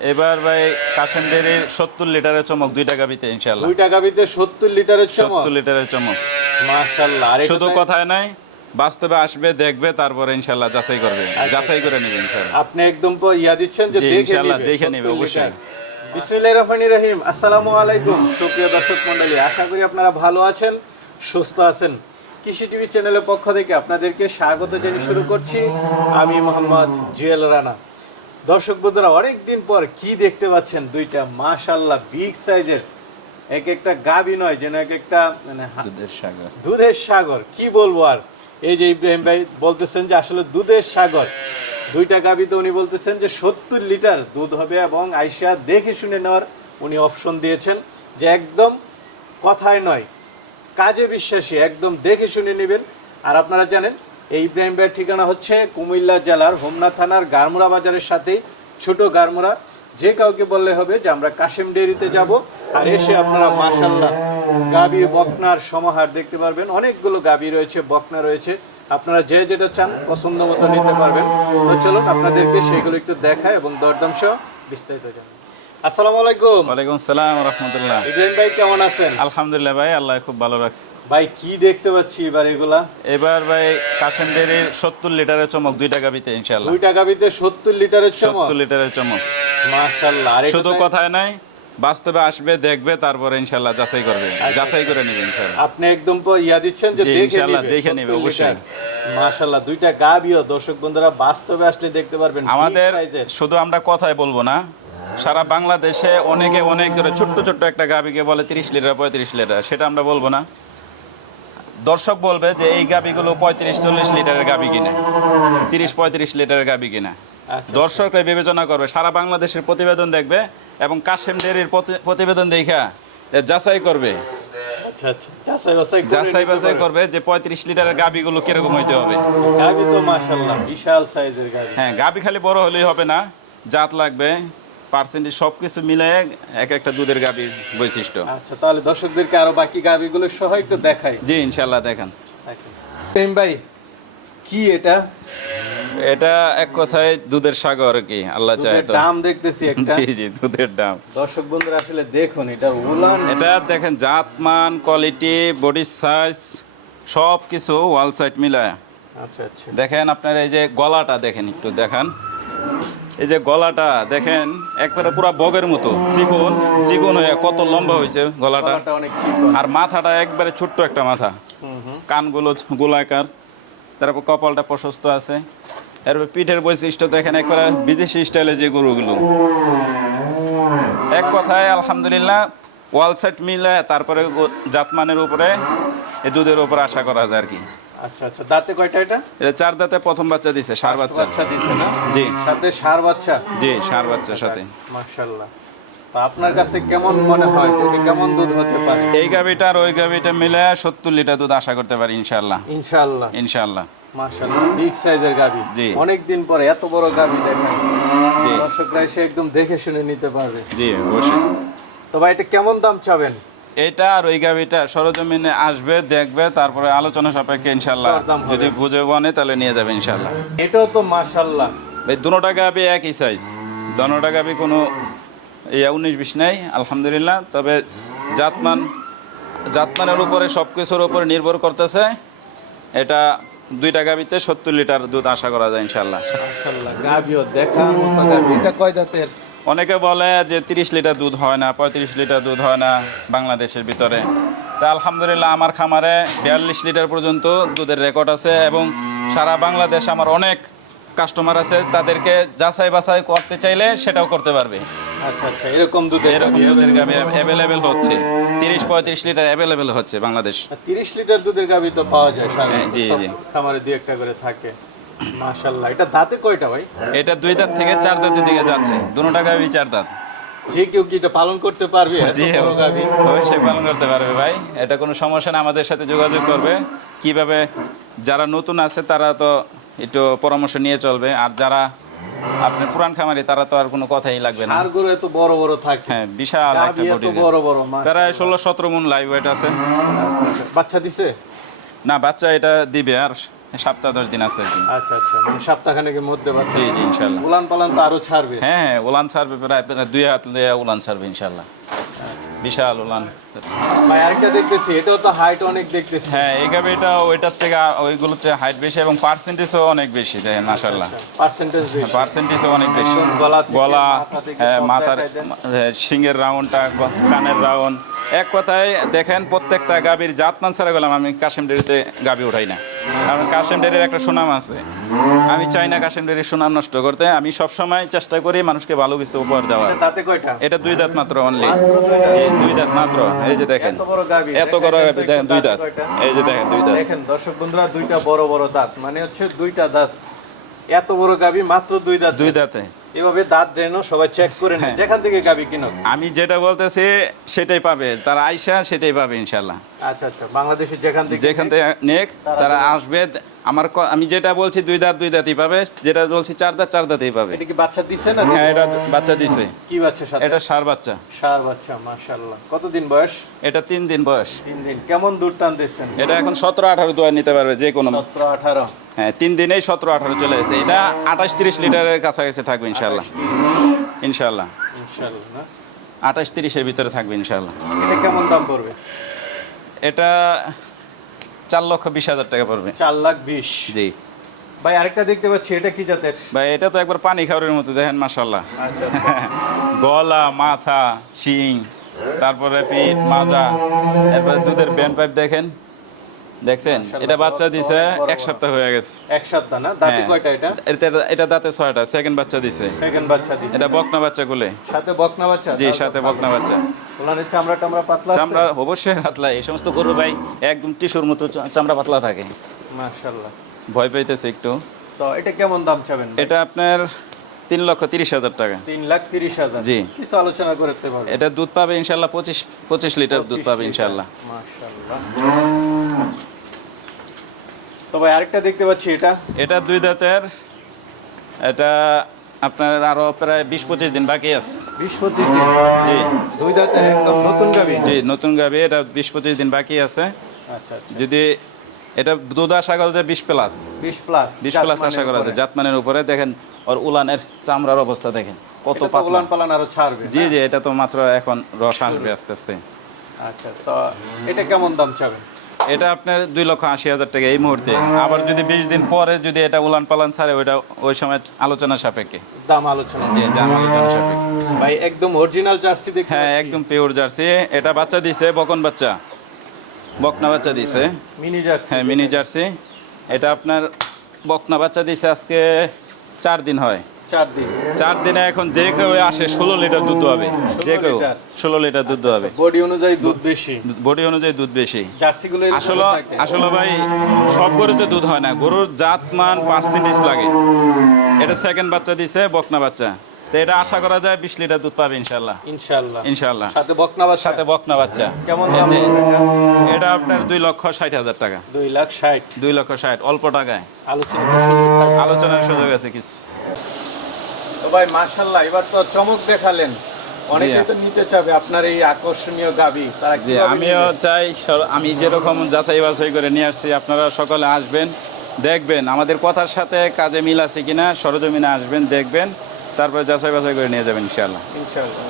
এবার ভাই কাশেম ডেরির সত্তর লিটারের চমক দুই টাকা বিতে ইনশাল্লাহ দুই টাকা ভিতরে সত্তর লিটারের চমক? সত্তর লিটারের চমক। মাশাল্লাহ শুধু কথায় নাই বাস্তবে আসবে দেখবে তারপরে ইনশাল্লাহ যাচাই করবে। যাচাই করে নিবে ইনশাল্লাহ আপনি একদম ইয়া দিচ্ছেন যে জি, দেখে নিবে, দেখে নিবে, 70 অবশ্যই। বিসমিল্লাহির রহমানির রহিম আসসালামু আলাইকুম সুপ্রিয় দর্শক মণ্ডলী আশা করি আপনারা ভালো আছেন সুস্থ আছেন। কৃষি টিভি চ্যানেলের পক্ষ থেকে আপনাদেরকে স্বাগত জানিয়ে শুরু করছি। আমি মোহাম্মদ জুয়েল রানা। দর্শক বন্ধুরা অনেক দিন পর কি দেখতে পাচ্ছেন? দুইটা মাশাল্লাহ বিগ সাইজের এক একটা গাবি নয় যেন এক একটা মানে দুধের সাগর। দুধের সাগর। কি বলব আর? এই যে ইব্রাহিম ভাই বলতেছেন যে আসলে দুধের সাগর। দুইটা গাবি তো উনি বলতেছেন যে সত্তর লিটার দুধ হবে এবং আইসা দেখে শুনে নেওয়ার উনি অপশন দিয়েছেন যে একদম কথায় নয় কাজে বিশ্বাসী একদম দেখে শুনে নেবেন। আর আপনারা জানেন এই ইব্রাহিম ভাইয়ের ঠিকানা হচ্ছে কুমিল্লা জেলার হোমনা থানার গারমুরা বাজারের সাথেই ছোট গারমুরা যে কাউকে বললে হবে যে আমরা কাশেম ডেয়ারিতে যাব আর এসে আপনারা মাশাল্লাহ গাবি বকনার সমাহার দেখতে পারবেন। অনেকগুলো গাবি রয়েছে বকনা রয়েছে। আপনারা যে যেটা চান পছন্দ মতো নিতে পারবেন। তো চলুন আপনাদেরকে সেগুলো একটু দেখায় এবং দরদাম সহ বিস্তারিত জানাই। আসসালামু আলাইকুম। ওয়ালাইকুম সালাম রহমতুল্লাহ। ইব্রাহিম ভাই কেমন আছেন? আলহামদুলিল্লাহ ভাই আল্লাহ খুব ভালো রাখছে। ভাই কি দেখতে পাচ্ছি এবার এগুলা? এবার ভাই কাশেম ডেরির সত্তর লিটারের চমক দুই টাকা বিতে ইনশাল্লাহ দুই টাকা ভিতরে সত্তর লিটারের চমক? সত্তর লিটারের চমক। মাশাল্লাহ শুধু কথায় নাই বাস্তবে আসবে দেখবে তারপরে ইনশাল্লাহ যাচাই করবে। যাচাই করে নিবে ইনশাল্লাহ আপনি একদম প- ইয়া দিচ্ছেন যে জি, দেখে ইনশাআল্লাহ, দেখে নিবে, অবশ্যই। মাশাল্লাহ দুইটা গাবিও দর্শক বন্ধুরা বাস্তবে আসলে দেখতে পারবেন আমাদের। শুধু আমরা কথায় বলব না সারা বাংলাদেশে অনেকে অনেক ধরে ছোট্ট ছোট্ট একটা গাবিকে বলে তিরিশ লিটার পঁয়ত্রিশ লিটার সেটা আমরা বলব না। দর্শক বলবে যে এই গাবিগুলো পঁয়ত্রিশ চল্লিশ লিটারের গাবি কিনা। তিরিশ পঁয়ত্রিশ লিটারের গাবি কিনা। আচ্ছা। দর্শকরা বিবেচনা করবে সারা বাংলাদেশের প্রতিবেদন দেখবে এবং কাশেম ডেরির প্রতিবেদন দেখা যাচাই করবে। আচ্ছা আচ্ছা। যাচাই বাছাই। করবে যে পঁয়ত্রিশ লিটারের গাবিগুলো কীরকম হইতে হবে। গাবি তো মাশাল্লাহ বিশাল সাইজের গাবি হ্যাঁ গাবি খালি বড় হলেই হবে না জাত লাগবে। পার্সেন্টেজ সব কিছু মিলে এক একটা দুধের গাবির বৈশিষ্ট্য। আচ্ছা তাহলে দর্শকদেরকে আরও বাকি গাবিগুলো সহ একটু দেখাই। জি ইনশাল্লাহ দেখেন। প্রেম ভাই কি এটা? এটা এক কথায় দুধের সাগর কি আল্লাহ চায় তো। দাম দেখতেছি একটা। জি জি দুধের দাম। দর্শক বন্ধুরা আসলে দেখুন এটা উলান। এটা দেখেন জাতমান কোয়ালিটি বডি সাইজ সব কিছু ওয়াল সাইড মিলায়। আচ্ছা আচ্ছা। দেখেন আপনার এই যে গলাটা দেখেন একটু দেখান। এই যে গলাটা দেখেন একবারে পুরো বগের মতো চিকন চিকন হয়ে কত লম্বা হয়েছে গলাটা। আর মাথাটা একবারে ছোট্ট একটা মাথা। কানগুলো গোলাকার তারপর কপালটা প্রশস্ত আছে। এরপর পিঠের বৈশিষ্ট্য দেখেন একবারে বিদেশি স্টাইলে যে গরুগুলো। এক কথায় আলহামদুলিল্লাহ ওয়াল সেট মিলে তারপরে জাতমানের উপরে এই দুধের উপরে আশা করা যায় আর কি। আচ্ছা আচ্ছা দাঁতে কয়টা এটা? এটা চার দাঁতে প্রথম বাচ্চা দিছে সার বাচ্চা। বাচ্চা দিছে না? জি। সাথে সার বাচ্চা? জি সার বাচ্চার সাথে। মাশাআল্লাহ। তা আপনার কাছে কেমন মনে হয়? যে কেমন দুধ হতে পারে? এই গাভিটা আর ওই গাভিটা মিলে সত্তর লিটার দুধ আশা করতে পারি ইনশাল্লাহ ইনশাআল্লাহ। ইনশাল্লাহ মাশাআল্লাহ বিগ সাইজের গাবি জি। অনেক দিন পরে এত বড় গাবি দেখেন জি। দর্শকরা এসে একদম দেখে শুনে নিতে পারবে। জি অবশ্যই। তো ভাই এটা কেমন দাম চাবেন? এটা আর ওই গাভিটা সরজমিনে আসবে দেখবে তারপরে আলোচনা সাপেক্ষে ইনশাল্লাহ যদি বুঝে বনে তাহলে নিয়ে যাবে ইনশাল্লাহ এটাও তো মাশাআল্লাহ। এই দুটা গাভি একই সাইজ দুটা গাভি কোনো ইয়া উনিশ বিশ নেই আলহামদুলিল্লাহ। তবে জাতমান জাতমানের উপরে সব কিছুর উপরে নির্ভর করতেছে। এটা দুইটা গাভিতে সত্তর লিটার দুধ আশা করা যায় ইনশাল্লাহ মতো গাবি। এটা কয় দাঁতের অনেকে বলে যে তিরিশ লিটার দুধ হয় না পঁয়ত্রিশ লিটার দুধ হয় না বাংলাদেশের ভিতরে। তা আলহামদুলিল্লাহ আমার খামারে বিয়াল্লিশ লিটার পর্যন্ত দুধের রেকর্ড আছে এবং সারা বাংলাদেশ আমার অনেক কাস্টমার আছে তাদেরকে যাচাই বাছাই করতে চাইলে সেটাও করতে পারবে। আচ্ছা আচ্ছা এরকম দুধের এরকম দুধের available অ্যাভেলেবেল হচ্ছে তিরিশ পঁয়ত্রিশ লিটার অ্যাভেলেবেল হচ্ছে বাংলাদেশ। তিরিশ লিটার দুধের গাবি তো পাওয়া যায় হ্যাঁ, জি, জি। খামারে দুই একটা করে থাকে। মাশাআল্লাহ। এটা দাঁতে কয়টা ভাই? এটা দুই দাঁত থেকে চার দাঁতের দিকে যাচ্ছে। চার দাঁত। যে কেউ কি এটা পালন করতে পারবে? জি অবশ্যই পালন করতে পারবে ভাই। এটা কোনো সমস্যা না আমাদের সাথে যোগাযোগ করবে। কীভাবে যারা নতুন আছে তারা তো একটু পরামর্শ নিয়ে চলবে। আর যারা আপনি পুরান খামারি তারা তো আর কোনো কথাই লাগবে না। আর গরু এত বড় বড় থাকে। হ্যাঁ বিশাল একটা বডি বড় বড়। প্রায় ষোলো সতেরো মন লাইভ ওয়েট আছে। বাচ্চা দিছে? না বাচ্চা এটা দিবে। আর সপ্তাহ দশ দিন আছে আচ্ছা আচ্ছা মানে সপ্তাহখানেকের মধ্যে জি জি ইনশাল্লাহ। উলান পালান তো আরও ছাড়বে। হ্যাঁ হ্যাঁ উলান ছাড়বে প্রায় প্রায় দুই হাত দিয়ে উলান ছাড়বে ইনশাল্লাহ। বিশাল উলান। ভাই আরেকটা দেখতেছি এটাও তো হাইট অনেক দেখতেছি। হ্যাঁ এই গাবিটা ওইটার থেকে ওইগুলোতে হাইট বেশি এবং পার্সেন্টেজও অনেক বেশি দেখেন পার্সেন্টেজ বেশি। পার্সেন্টেজও অনেক বেশি। গলা গলা হ্যাঁ, মাথার। হ্যাঁ, রাউন্ডটা কানের রাউন্ড। এক কথায় দেখেন প্রত্যেকটা গাবির জাতমান ছাড়া গেলাম আমি কাশেম ডেরিতে গাবি উঠাই না। কারণ কাশেম ডেরির একটা সুনাম আছে। আমি চাই না কাশেম ডেরির সুনাম নষ্ট করতে। আমি সবসময় চেষ্টা করি মানুষকে ভালো কিছু উপহার দেওয়ার। এটা দুই দাঁত মাত্র অনলি দুই দাঁত? মাত্র। এই যে দেখেন। এত বড় গাভী এত বড় গাবি দেখেন দুই দাঁত। এই যে দেখেন দুই দাঁত। দেখেন দর্শক বন্ধুরা দুইটা বড় বড় দাঁত। মানে হচ্ছে দুইটা দাঁত। এত বড় গাবি মাত্র দুই দাঁত। দুই দাঁতে। এভাবে দাঁত যেন সবাই চেক করে নেয়। হ্যাঁ। যেখান থেকে গাবি কিনো আমি যেটা বলতেছি সেটাই পাবে। তার আইসা সেটাই পাবে ইনশাল্লাহ। আচ্ছা আচ্ছা বাংলাদেশের যেখান থেকে যেখান থেকে নেক তারা তারা আসবে। আমার আমি যেটা বলছি দুই দাঁত দুই দাঁতই পাবে যেটা বলছি চার দাঁত চার দাঁতই পাবে। এটা কি বাচ্চা দিছে না হ্যাঁ এটা বাচ্চা দিছে। কি বাচ্চা সাথে? এটা সার বাচ্চা। সার বাচ্চা মাশাআল্লাহ। কতদিন বয়স? এটা তিন দিন বয়স। তিন দিন। কেমন দূর টানতেছেন? এটা এখন সতেরো আঠারো দোয়া নিতে পারবে যে কোনো। হ্যাঁ তিন দিনেই সতেরো আঠারো চলে গেছে। এটা আঠাশ তিরিশ লিটারের কাছাকাছি থাকবে ইনশাল্লাহ ইনশাল্লাহ ইনশাআল্লাহ। না? আঠাশ তিরিশের ভিতরে থাকবে ইনশাল্লাহ এটা কেমন দাম পড়বে? এটা চার লক্ষ বিশ হাজার টাকা পড়বে। চার লাখ বিশ। জি। ভাই আরেকটা দেখতে পাচ্ছি এটা কি জাতের? ভাই এটা তো একবার পানি খাওয়ারের মতো দেখেন মাসাল্লাহ আচ্ছা আচ্ছা। গলা মাথা শিং তারপরে পিঠ মাজা এরপরে দুধের ব্যান্ড পাইপ দেখেন। দেখছেন? এটা বাচ্চা দিছে এক সপ্তাহ হয়ে গেছে। এক সপ্তাহ না? দাঁতে হ্যাঁ। কয়টা এটা? এটা- এটা দাঁতে ছয়টা সেকেন্ড বাচ্চা দিছে। সেকেন্ড বাচ্চা দিছে। এটা বকনা বাচ্চা গুলে সাথে বকনা বাচ্চা? জি সাথে বকনা বাচ্চা। ওনার চামড়া টামড়া পাতলা আছে? চামড়া অবশ্যই পাতলা। এই সমস্ত গরু ভাই একদম টিস্যুর মতো চামড়া পাতলা থাকে। মাশাআল্লাহ। ভয় পাইতেছে একটু। তো এটা কেমন দাম চাবেন এটা আপনার তিন লক্ষ তিরিশ হাজার টাকা। তিন লাখ তিরিশ হাজার। জি। কিছু আলোচনা করতে পারবেন এটা দুধ পাবে ইনশাল্লাহ পঁচিশ পঁচিশ লিটার দুধ পাবে ইনশাল্লাহ। মাশাআল্লাহ। তো ভাই আরেকটা দেখতে পাচ্ছি এটা। এটা দুই দাঁতের। এটা আপনার আরও প্রায় বিশ পঁচিশ দিন বাকি আছে। বিশ পঁচিশ দিন। জি। দুই দাঁতের একদম নতুন গাবি জি নতুন গাবি এটা বিশ পঁচিশ দিন বাকি আছে। আচ্ছা আচ্ছা। যদি এটা দুধ আশা করা যায় বিশ প্লাস। বিশ প্লাস বিশ প্লাস আশা করা যায়। জাতমানের উপরে দেখেন ওর উলানের চামড়ার অবস্থা দেখেন কত পাতলা। উলান পালান আরও ছাড়বে জি জি এটা তো মাত্র এখন রস আসবে আস্তে আস্তে। আচ্ছা তো এটা কেমন দাম চাবেন এটা আপনার দুই লক্ষ আশি হাজার টাকা এই মুহূর্তে। আবার যদি বিশ দিন পরে যদি এটা উলান পালান ছাড়ে ওইটা ওই সময় আলোচনা সাপেক্ষে। দাম আলোচনা। জি দাম আলোচনা সাপেক্ষে। ভাই একদম অরিজিনাল জার্সি দেখতে হ্যাঁ একদম পিওর জার্সি এটা বাচ্চা দিছে বকন বাচ্চা। বকনা বাচ্চা দিছে। মিনি জার্সি হ্যাঁ মিনি জার্সি এটা আপনার বকনা বাচ্চা দিছে আজকে চার দিন হয়। চার দিনে। এখন যে কেউ আসে ষোলো লিটার দুধ হবে যে কেউ ষোলো লিটার দুধ হবে বডি অনুযায়ী দুধ বেশি। বডি অনুযায়ী দুধ বেশি। আসলে আসলে ভাই সব গরুতে দুধ হয় না। গরুর জাতমান পার্সেন্টেজ লাগে। এটা সেকেন্ড বাচ্চা দিছে বকনা বাচ্চা। তো এটা আশা করা যায় বিশ লিটার দুধ পাবে ইনশাল্লাহ। ইনশাআল্লাহ ইনশাল্লাহ। সাথে বকনা বাচ্চা। সাথে বকনা বাচ্চা। কেমন দাম এটা? আপনার দুই লক্ষ ষাট হাজার টাকা। দুই লাখ ষাট। দুই লক্ষ ষাট অল্প টাকায়। আলোচনা সুযোগ আলোচনার সুযোগ আছে কিছু। তো ভাই মার্শাল্লাহ এবার তো চমক দেখালেন। অনেকে তো নিতে চাবে আপনার এই আকর্ষণীয় গাবি। তারা আমিও চাই আমি যেরকম যাচাই বাছাই করে নিয়ে আসছি আপনারা সকলে আসবেন দেখবেন। আমাদের কথার সাথে কাজে মিল আছে কিনা সরজমিনে আসবেন দেখবেন তারপর যাচাই বাছাই করে নিয়ে যাবেন ইনশাল্লাহ ইনশাল্লাহ